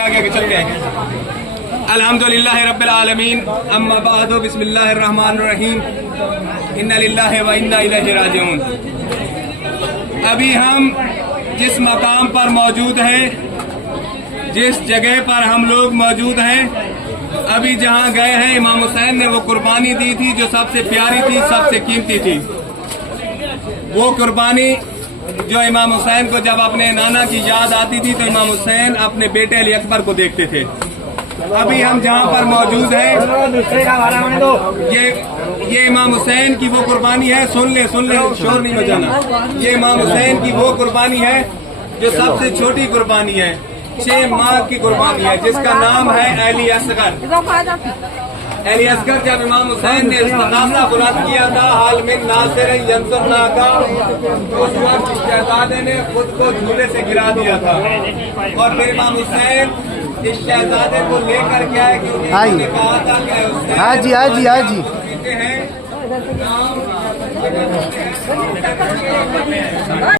आगे चलते हैं। अल्हम्दुलिल्लाह रब्बिल आलमीन, अम्मा बाद, बिस्मिल्लाहिर रहमानिर रहीम, इन्ना लिल्लाहि व इन्ना इलैहि राजिऊन। अभी हम जिस मकाम पर मौजूद हैं, जिस जगह पर हम लोग मौजूद हैं, अभी जहां गए हैं, इमाम हुसैन ने वो कुर्बानी दी थी जो सबसे प्यारी थी, सबसे कीमती थी। वो कुर्बानी जो इमाम हुसैन को जब अपने नाना की याद आती थी तो इमाम हुसैन अपने बेटे अली अकबर को देखते थे। अभी हम जहां पर मौजूद हैं, ये इमाम हुसैन की वो कुर्बानी है। सुन ले शोर नहीं मचाना। ये इमाम हुसैन की वो कुर्बानी है जो सबसे छोटी कुर्बानी है, 6 माह की कुर्बानी है, जिसका नाम है अली असगर। अली असगर जब इमाम हुसैन ने इस्तिग़ासा बुलंद किया था, हाल में नासिर यंसुरना का, उस वक्त शहजादे ने खुद को झूले से गिरा दिया था और फिर इमाम हुसैन इस शहजादे को लेकर के आए, क्योंकि उन्होंने कहा था कि हैं